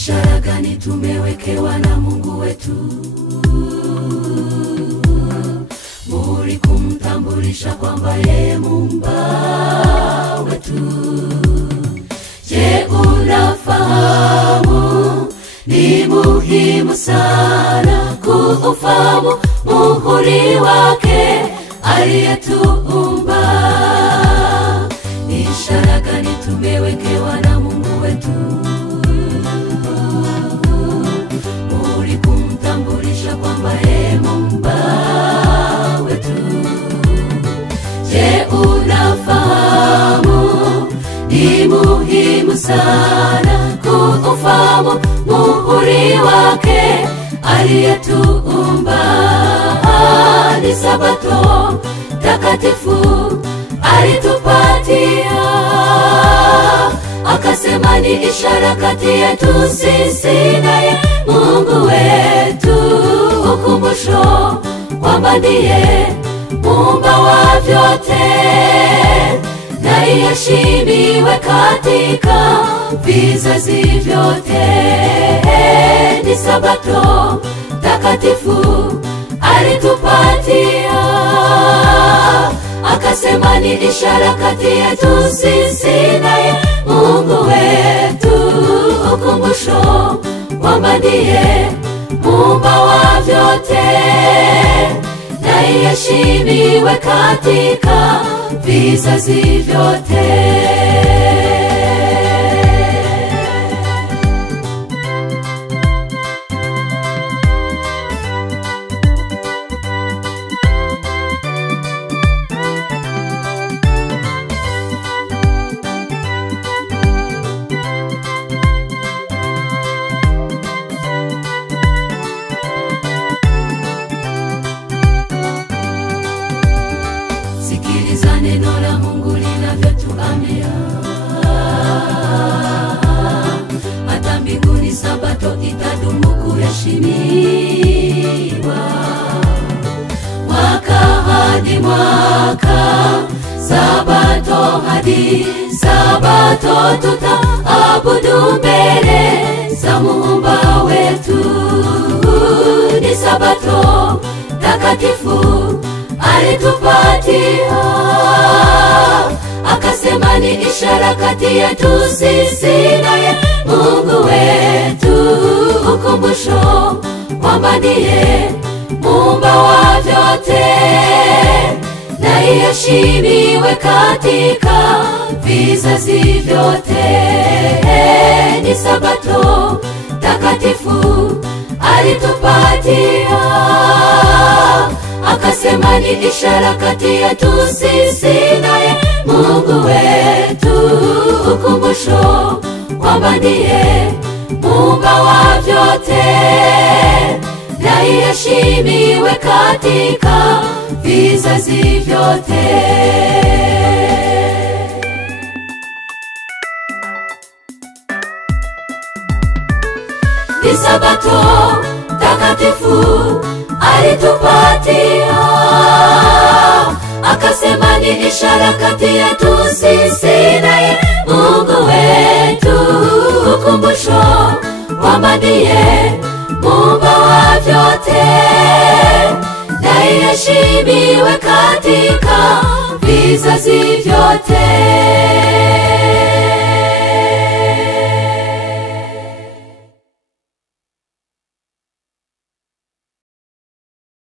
ishara gani tumewekewa na Mungu wetu? Muhuri kumtambulisha kwamba yeye Muumba wetu. Je, unafahamu ni muhimu sana kuufahamu muhuri wake aliyetuumba? Ni ishara gani tumewekewa na Mungu wetu? Muhuri kumtambulisha kwamba yeye Muumba wetu. Je, unafahamu ni muhimu sana kuufahamu muhuri wake aliyetuumba? Ni Sabato takatifu alitupatia, akasema ni ishara kati yetu sisi naye Mungu wetu, ukumbusho kwamba ndiye Muumba wa vyote, na iheshimiwe katika vizazi vyote. Ni Sabato takatifu alitupatia, akasema ni ishara kati yetu sisi naye Mungu wetu, ukumbusho kwamba ndiye Muumba wa vyote, na iheshimiwe katika vizazi vyote. Sikiliza neno la Mungu linavyotuambia, hata mbinguni Sabato itadumu kuheshimiwa. Mwaka hadi mwaka, Sabato hadi Sabato, tutaabudu mbele za Muumba wetu. Ni Sabato takatifu alitupatia, akasema ni ishara kati yetu sisi naye Mungu wetu, ukumbusho kwamba ndiye Muumba wa vyote, na iheshimiwe katika vizazi vyote. Ni Sabato takatifu alitupatia, akasema ni ishara kati yetu sisi naye Mungu wetu, ukumbusho kwamba ndiye Muumba wa vyote, na iheshimiwe katika vizazi vyote. Ni Sabato takatifu alitupatia, akasema ni ishara kati yetu sisi naye Mungu wetu, ukumbusho kwamba ndiye Muumba wa vyote, na iheshimiwe katika vizazi vyote.